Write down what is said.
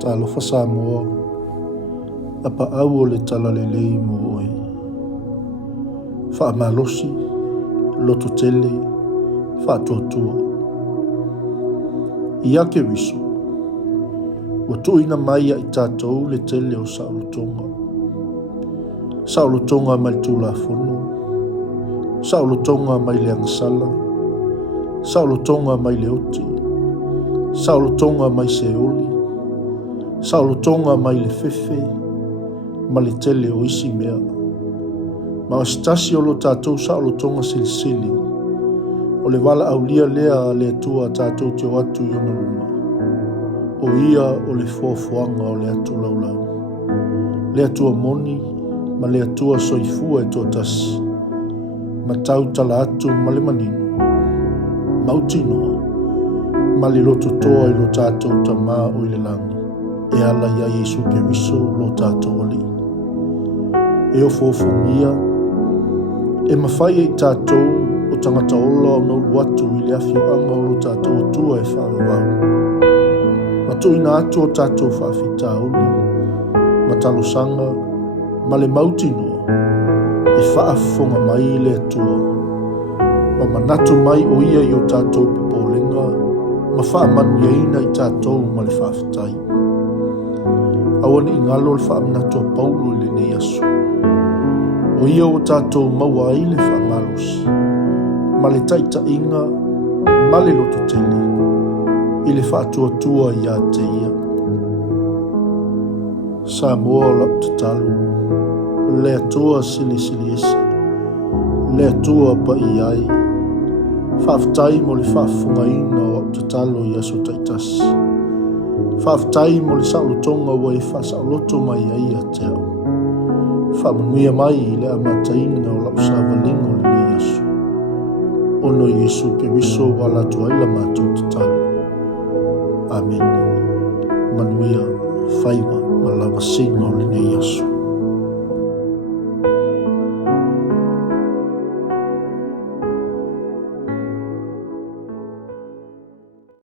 Talofa Samoa APAAU o le TALALELEI mo oi. Whaamalosi, loto tele, whaatuatua. Ia ke wiso, wa tuina mai i tātou le tele o saulotonga. Saulotonga mai tūlafono, saulotonga mai le angasala, saulotonga mai le oti, saulotonga mai seoli, saulotonga mai le fefe, ma le tele o isi mea. Ma o stasi o lo tātou saulotonga silisili, o le wala aulia lea le atua tātou te watu i ona luma. O ia o le fuafuanga o le atu laulau. Le atua moni, ma le atua soifua e tō tasi. Ma tau tala atu ma le manino. Mauti noa, ma le loto toa i lo tātou tamā o i le langi. E ala ia Yesu ke wiso lo tātou ali. E o fuafungia, e mawhai e tātou o tangata ola o nau watu i le awhio anga o lo tātou atua e whaavavau. Ma tuina atu o tātou whaafita oli, ma talosanga, ma le mauti noa, e whaafonga mai i le atua. Ma manatu mai o ia i o tātou pipolenga, ma whaamanu ieina i tātou ma le whaafitai. Awane i ngalo le whaamanatu a Paulu i le nei asu. O ia o tātou maua i le whaamalosi, ma le taita inga, ma le loto tele, i le whaatuatua i a te ia. Samoa o lau te talu, le atua sili ese, le atua pa i ai, whaaftai mo le whaafunga ina o te talo i aso taitasi. Whaaftai mo le saulotonga wa e whaasauloto mai ai a te au. Whaamanuia mai i le amataina o lau sāwalingo le ni aso. Ono Yesu ke wiso wala tuaila mātou te talo. Amen. Manuia whaiva ma lava singa o le ni aso.